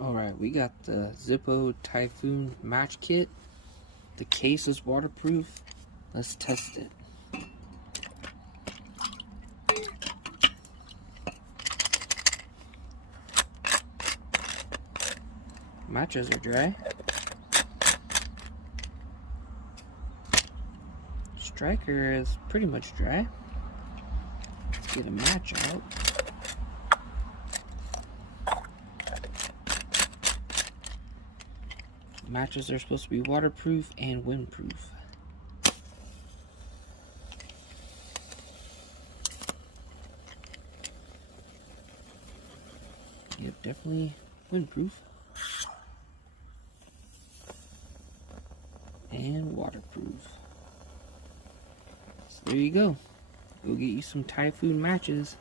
Alright, we got the Zippo Typhoon match kit. The case is waterproof. Let's test it. Matches are dry. Striker is pretty much dry. Let's get a match out. Matches are supposed to be waterproof and windproof. Yep, definitely windproof. And waterproof. So there you go. Go get you some Typhoon matches.